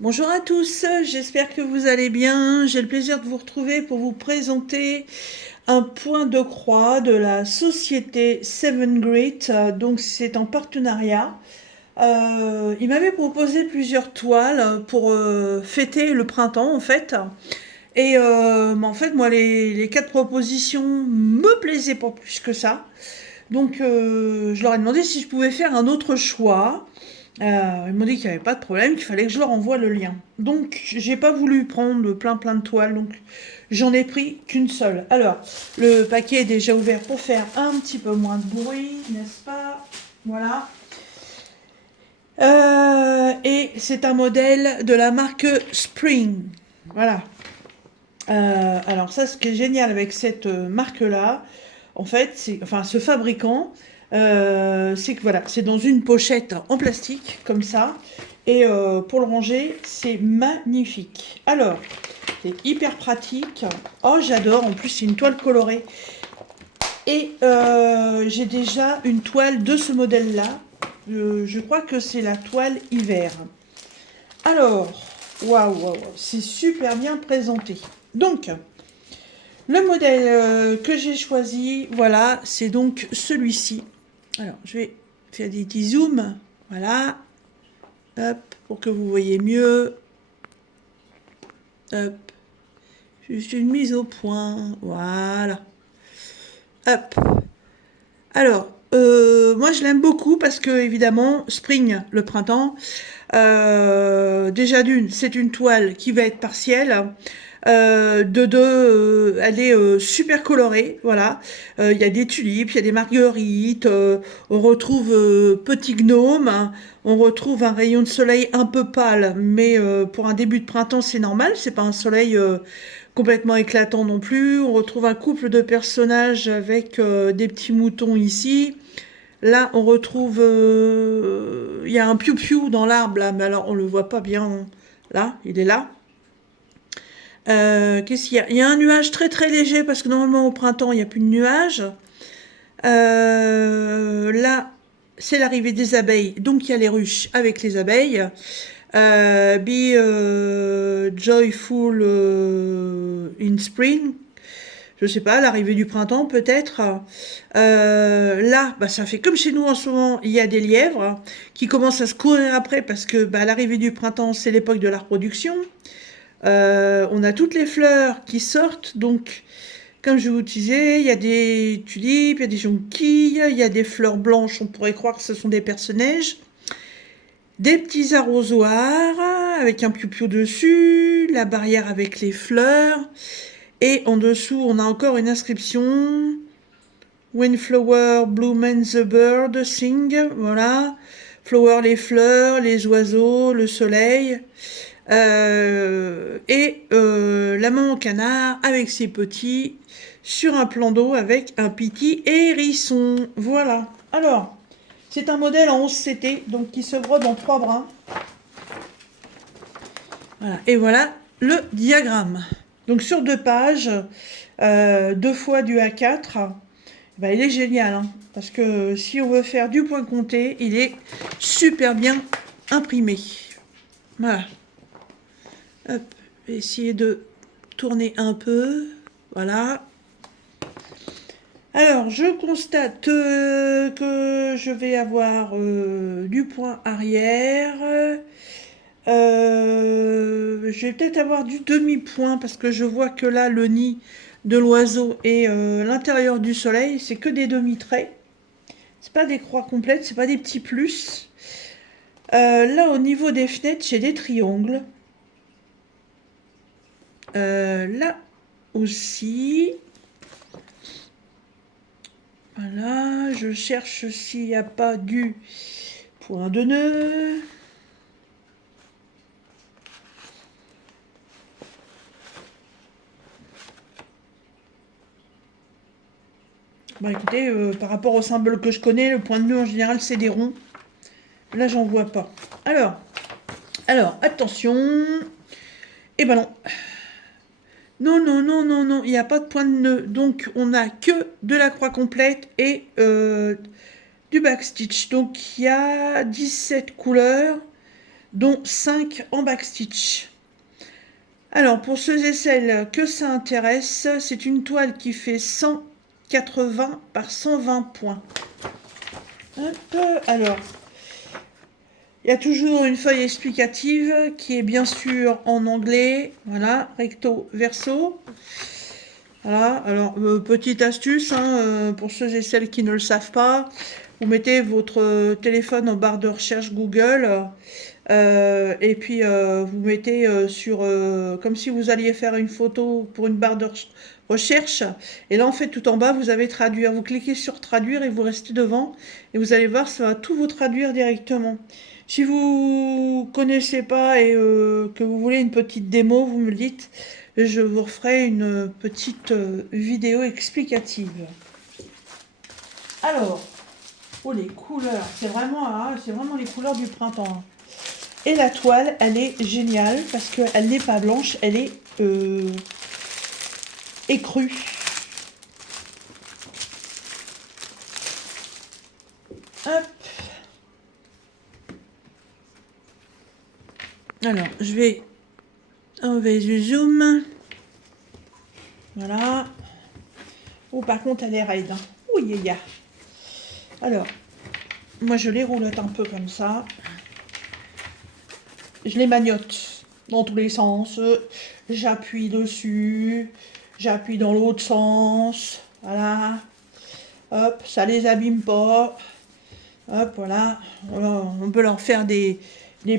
Bonjour à tous, j'espère que vous allez bien. J'ai le plaisir de vous retrouver pour vous présenter un point de croix de la société Seven Grit. Donc c'est en partenariat. Il m'avait proposé plusieurs toiles pour fêter le printemps en fait. Et en fait moi les quatre propositions me plaisaient pas plus que ça. Donc je leur ai demandé si je pouvais faire un autre choix. Ils m'ont dit qu'il n'y avait pas de problème, qu'il fallait que je leur envoie le lien. Donc, j'ai pas voulu prendre plein de toiles, donc j'en ai pris qu'une seule. Alors, le paquet est déjà ouvert pour faire un petit peu moins de bruit, n'est-ce pas? Voilà. Et c'est un modèle de la marque Spring. Voilà. Alors ça, ce qui est génial avec cette marque-là, en fait, enfin, ce fabricant, c'est que voilà, c'est dans une pochette en plastique, comme ça, et pour le ranger, c'est magnifique. Alors, c'est hyper pratique. Oh, j'adore, en plus, c'est une toile colorée. Et j'ai déjà une toile de ce modèle-là. Je crois que c'est la toile hiver. Alors, waouh, c'est super bien présenté. Donc, le modèle que j'ai choisi, voilà, c'est donc celui-ci. Alors, je vais faire des petits zooms. Voilà. Hop, pour que vous voyez mieux. Hop. Juste une mise au point. Voilà. Hop. Alors, moi je l'aime beaucoup parce que, évidemment, Spring, le printemps, déjà d'une, c'est une toile qui va être partielle. De deux, elle est super colorée, voilà. Il y a des tulipes, il y a des marguerites, on retrouve petit gnome, hein. On retrouve un rayon de soleil un peu pâle, mais pour un début de printemps c'est normal, c'est pas un soleil complètement éclatant non plus. On retrouve un couple de personnages avec des petits moutons ici. Là, on retrouve, il y a un piou-piou dans l'arbre là, mais alors on le voit pas bien. Là, il est là. Qu'est-ce qu'il y a? Il y a un nuage très léger parce que normalement au printemps il n'y a plus de nuages. Là, c'est l'arrivée des abeilles, donc il y a les ruches avec les abeilles. Be joyful in spring. Je sais pas, l'arrivée du printemps peut-être. Là, bah, ça fait comme chez nous en ce moment, il y a des lièvres qui commencent à se courir après parce que bah, l'arrivée du printemps, c'est l'époque de la reproduction. On a toutes les fleurs qui sortent, donc comme je vous disais, il y a des tulipes, il y a des jonquilles, il y a des fleurs blanches, on pourrait croire que ce sont des perce-neige, des petits arrosoirs avec un piou-piou dessus, la barrière avec les fleurs, et en dessous on a encore une inscription When flower bloom and the bird sing, voilà, flower les fleurs, les oiseaux, le soleil. Et la maman au canard avec ses petits sur un plan d'eau avec un petit hérisson. Voilà. Alors, c'est un modèle en 11 CT, donc qui se brode en 3 brins. Voilà. Et voilà le diagramme. Donc sur 2 pages, 2 fois du A4, ben, il est génial, hein, parce que si on veut faire du point compté, il est super bien imprimé. Voilà. Hop, je vais essayer de tourner un peu. Voilà. Alors, je constate que je vais avoir du point arrière. Je vais peut-être avoir du demi-point parce que je vois que là, le nid de l'oiseau et l'intérieur du soleil, c'est que des demi-traits. C'est pas des croix complètes, c'est pas des petits plus. Là, au niveau des fenêtres, j'ai des triangles. Là aussi. Voilà, je cherche s'il n'y a pas du point de nœud. Bah écoutez, par rapport au symbole que je connais, le point de nœud en général c'est des ronds. Là j'en vois pas. Alors, attention. Eh ben non. Non, il n'y a pas de point de nœud. Donc on n'a que de la croix complète et du backstitch. Donc il y a 17 couleurs. dont 5 en backstitch. Alors, pour ceux et celles que ça intéresse, c'est une toile qui fait 180 par 120 points. Hop, alors, il y a toujours une feuille explicative qui est bien sûr en anglais. Voilà, recto, verso. Voilà, alors, petite astuce, hein, pour ceux et celles qui ne le savent pas, vous mettez votre téléphone en barre de recherche Google. Et puis vous mettez sur comme si vous alliez faire une photo pour une barre de recherche. Et là en fait tout en bas vous avez traduire. Vous cliquez sur traduire et vous restez devant. Et vous allez voir ça va tout vous traduire directement. Si vous connaissez pas et que vous voulez une petite démo, vous me le dites. Je vous referai une petite vidéo explicative. Alors, oh les couleurs, c'est vraiment les couleurs du printemps. Et la toile, elle est géniale parce qu'elle n'est pas blanche, elle est écrue. Hop. Alors, je vais enlever du zoom. Voilà. Oh, par contre, elle est raide. Ouh, ya. Alors, moi, je les roulotte un peu comme ça. Je les magnotte dans tous les sens. J'appuie dessus. J'appuie dans l'autre sens. Voilà. Hop, ça les abîme pas. Hop, voilà. On peut leur faire des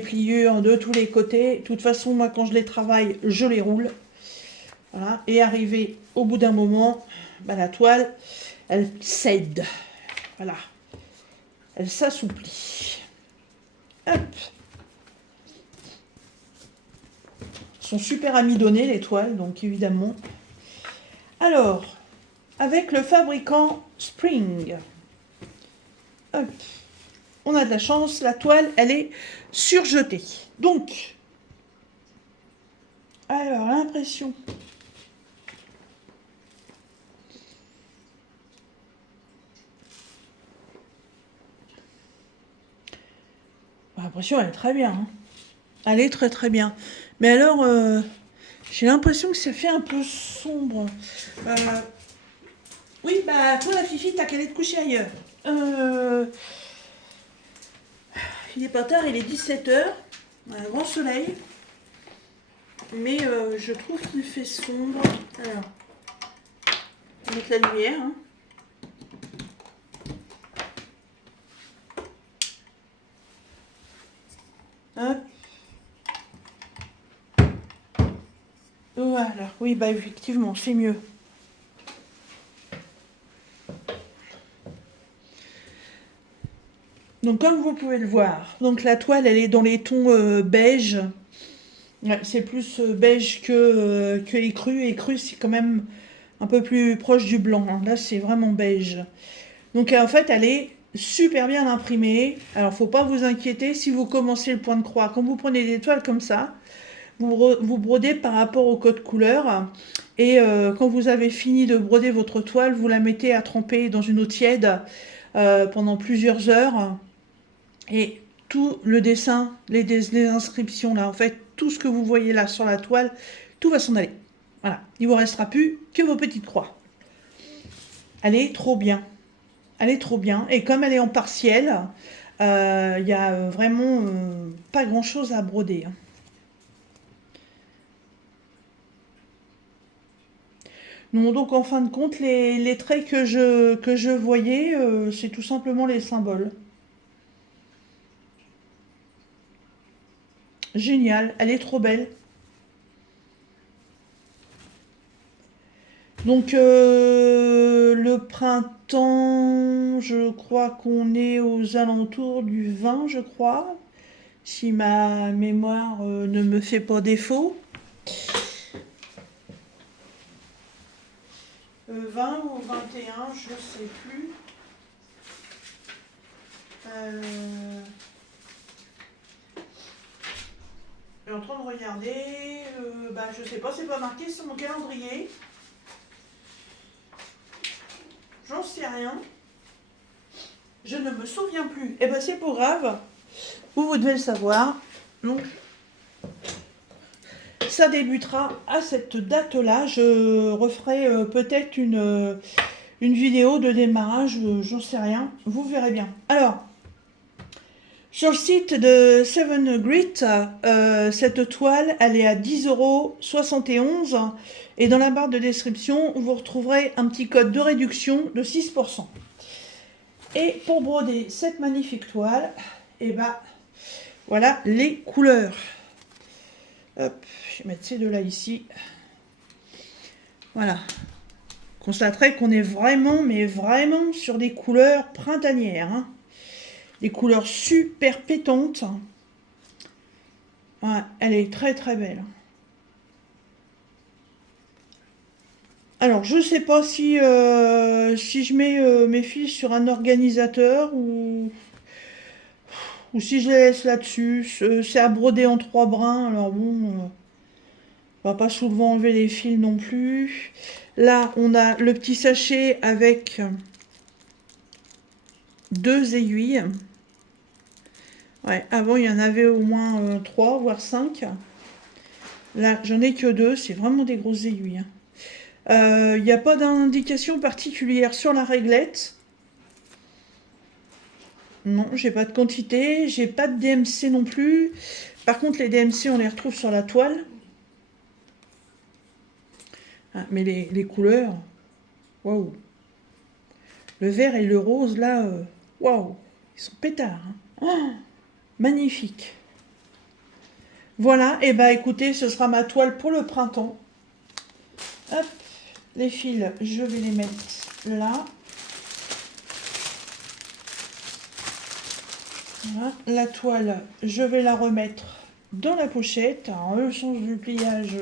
pliures de tous les côtés. De toute façon, moi, quand je les travaille, je les roule. Voilà. Et arrivé au bout d'un moment, bah, la toile, elle cède. Voilà. Elle s'assouplit. Hop. Sont super amidonnées, les toiles, donc évidemment. Alors, avec le fabricant Spring. Hop. On a de la chance, la toile, elle est surjetée. Donc, alors, l'impression. L'impression, elle est très bien. Hein. Elle est très très bien. Mais alors, j'ai l'impression que ça fait un peu sombre. Oui, bah, toi, la Fifi, t'as qu'à aller te coucher ailleurs. Il est pas tard, il est 17h. Un grand soleil. Mais je trouve qu'il fait sombre. Alors, on va mettre la lumière. Hein. Hop. Voilà, oui, bah effectivement, c'est mieux. Donc comme vous pouvez le voir, donc la toile, elle est dans les tons beige. Ouais, c'est plus beige que écru. Écru, c'est quand même un peu plus proche du blanc. Hein. Là, c'est vraiment beige. Donc en fait, elle est super bien imprimée. Alors, faut pas vous inquiéter si vous commencez le point de croix. Quand vous prenez des toiles comme ça, vous brodez par rapport au code couleur. Et quand vous avez fini de broder votre toile, vous la mettez à tremper dans une eau tiède pendant plusieurs heures. Et tout le dessin, les inscriptions là, en fait, tout ce que vous voyez là sur la toile, tout va s'en aller. Voilà, il ne vous restera plus que vos petites croix. Elle est trop bien. Elle est trop bien. Et comme elle est en partiel, il n'y a vraiment pas grand-chose à broder. Hein. Non, donc en fin de compte, les traits que je voyais, c'est tout simplement les symboles. Génial, elle est trop belle. Donc le printemps, je crois qu'on est aux alentours du 20, je crois, si ma mémoire ne me fait pas défaut. 20 ou 21, je sais plus. Je suis en train de regarder. Bah, je sais pas, c'est pas marqué sur mon calendrier. J'en sais rien. Je ne me souviens plus. Eh ben c'est pas grave. Vous devez le savoir. Donc, ça débutera à cette date-là. Je referai peut-être une vidéo de démarrage, j'en sais rien. Vous verrez bien. Alors, sur le site de Seven Grit, cette toile, elle est à 10,71 €. Et dans la barre de description, vous retrouverez un petit code de réduction de 6%. Et pour broder cette magnifique toile, et ben, voilà les couleurs. Hop, je vais mettre ces deux-là ici. Voilà. Constaterez qu'on est vraiment, mais vraiment sur des couleurs printanières. Hein. Des couleurs super pétantes. Ouais, elle est très très belle. Alors, je sais pas si je mets mes fils sur un organisateur ou si je les laisse là-dessus. C'est à broder en 3 brins. Alors bon, on va pas souvent enlever les fils non plus. Là, on a le petit sachet avec 2 aiguilles. Ouais, avant, il y en avait au moins 3, voire 5. Là, j'en ai que 2. C'est vraiment des grosses aiguilles. Il n'y a pas d'indication particulière sur la réglette. Non, j'ai pas de quantité. J'ai pas de DMC non plus. Par contre, les DMC, on les retrouve sur la toile. Ah, mais les couleurs, waouh. Le vert et le rose, là, waouh. Ils sont pétards. Hein. Oh, magnifique. Voilà, et bah écoutez, ce sera ma toile pour le printemps. Hop, les fils, je vais les mettre là. Voilà. La toile, je vais la remettre dans la pochette. Alors, le sens du pliage,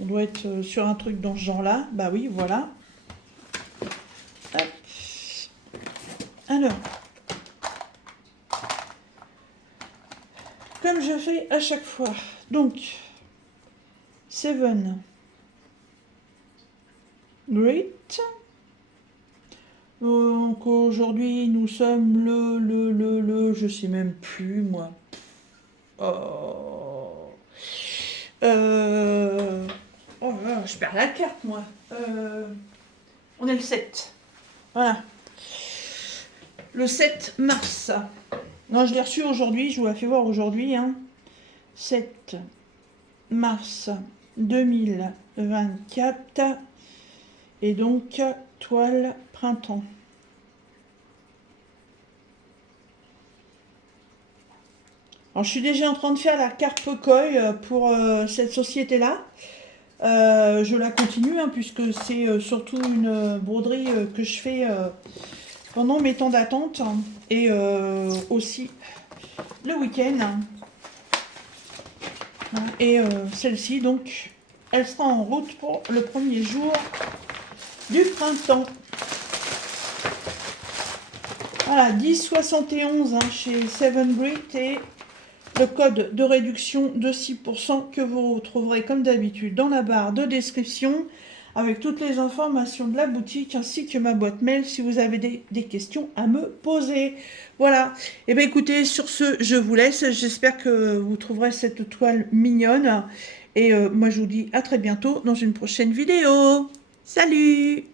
on doit être sur un truc dans ce genre-là. Bah oui, voilà. Hop. Alors, comme je fais à chaque fois, donc, Seven Grit. Donc aujourd'hui, nous sommes je sais même plus, moi. Oh, oh là, je perds la carte, moi. On est le 7. Voilà. Le 7 mars. Non, je l'ai reçu aujourd'hui, je vous la fais voir aujourd'hui. Hein. 7 mars 2024. Et donc, toile printemps. Alors, je suis déjà en train de faire la carte Pocoy pour cette société-là. Je la continue, hein, puisque c'est surtout une broderie que je fais pendant mes temps d'attente et aussi le week-end. Et celle-ci, donc, elle sera en route pour le premier jour du printemps. Voilà, 10,71 hein, chez Seven Grit et le code de réduction de 6% que vous retrouverez comme d'habitude dans la barre de description avec toutes les informations de la boutique ainsi que ma boîte mail si vous avez des questions à me poser. Voilà, et bien écoutez, sur ce, je vous laisse. J'espère que vous trouverez cette toile mignonne. Et moi, je vous dis à très bientôt dans une prochaine vidéo. Salut!